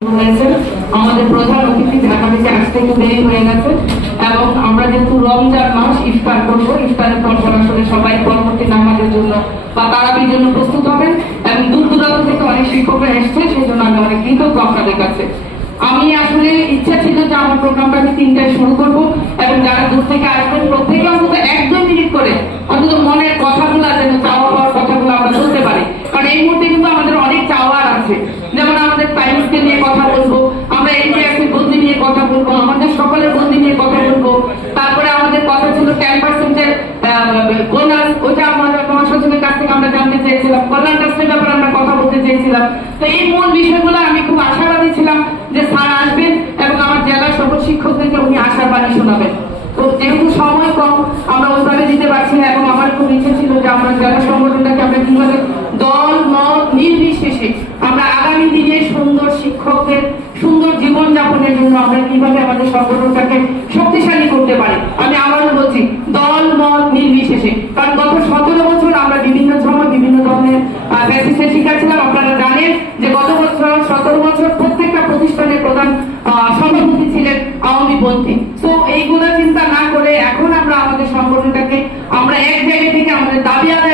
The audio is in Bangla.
আমাদের প্রধান অতিথি ঢাকা থেকে আসতে একটু দেরি হয়ে গেছে এবং আমরা যেহেতু রমজান মাস ইফতার করবো, ইফতারের পর আসলে সবাই পরবর্তী নামাজের জন্য বা তারাবির জন্য প্রস্তুত হবেন এবং দূর দূরান্ত থেকে অনেক শিক্ষকরা এসছে, সেই জন্য আমি অনেক কৃতজ্ঞ আপনাদের কাছে। আমি আসলে ইচ্ছা ছিল যে আমার প্রোগ্রামটা আমি 3টায় শুরু করবো এবং যারা দূর থেকে আসবেন প্রত্যেকে অন্তত 1-2 মিনিট করে অন্তত মনের কথাগুলো যেন চাওয়া পাওয়ার কথাগুলো আমরা বলতে পারি, কারণ এই মুহূর্তে কিন্তু আমাদের অনেক চাওয়ার আছে। যেমন আমাদের প্রাইমকে নিয়ে কথা বলবো, আমরা এনডিআরসি বন্দি নিয়ে কথা বলবো, আমাদের সকলের বন্দি নিয়ে কথা বলবো। তারপরে আমাদের কথা ছিল 10%-এর বোনাস, ওইটা আমাদের মহাসচিবের কাছ থেকে আমরা জানতে চেয়েছিলাম, কল্যাণ ট্রাস্টের ব্যাপারে আমরা কথা বলতে চেয়েছিলাম। তো এই মূল বিষয়গুলো আমি খুব আশাবাদী ছিলাম যে স্যার আসবেন এবং আমার জেলার সকল শিক্ষকদেরকে উনি আশার বাণী শোনাবেন। তো যেহেতু সময় কম আমরা ওইভাবে দিতে পারছি না এবং আমার খুব ইচ্ছে ছিল যে আমরা জেলা সংগঠনটাকে আমরা কিভাবে দল মত নির্বিশেষে আমরা আগামী দিনে সুন্দর শিক্ষকদের সুন্দর জীবনযাপনের জন্য আমরা কিভাবে আমাদের সংগঠনটাকে শক্তিশালী করতে পারি। আমি আবারও বলছি, দল মত নির্বিশেষে, কারণ গত 17 বছর আমরা বিভিন্ন সময় বিভিন্ন ধরনের ফ্যাসিস্টের শিকার ছিলাম। আপনারা জানেন যে গত বছর 17 বছর প্রত্যেকটা প্রতিষ্ঠানের প্রধান সভাপতি ছিলেন আওয়ামীপন্থী। তো এইগুলো চিন্তা না করে এখন আমরা আমাদের সংগঠনটাকে আমরা এক জায়গা থেকে আমাদের দাবি আদায়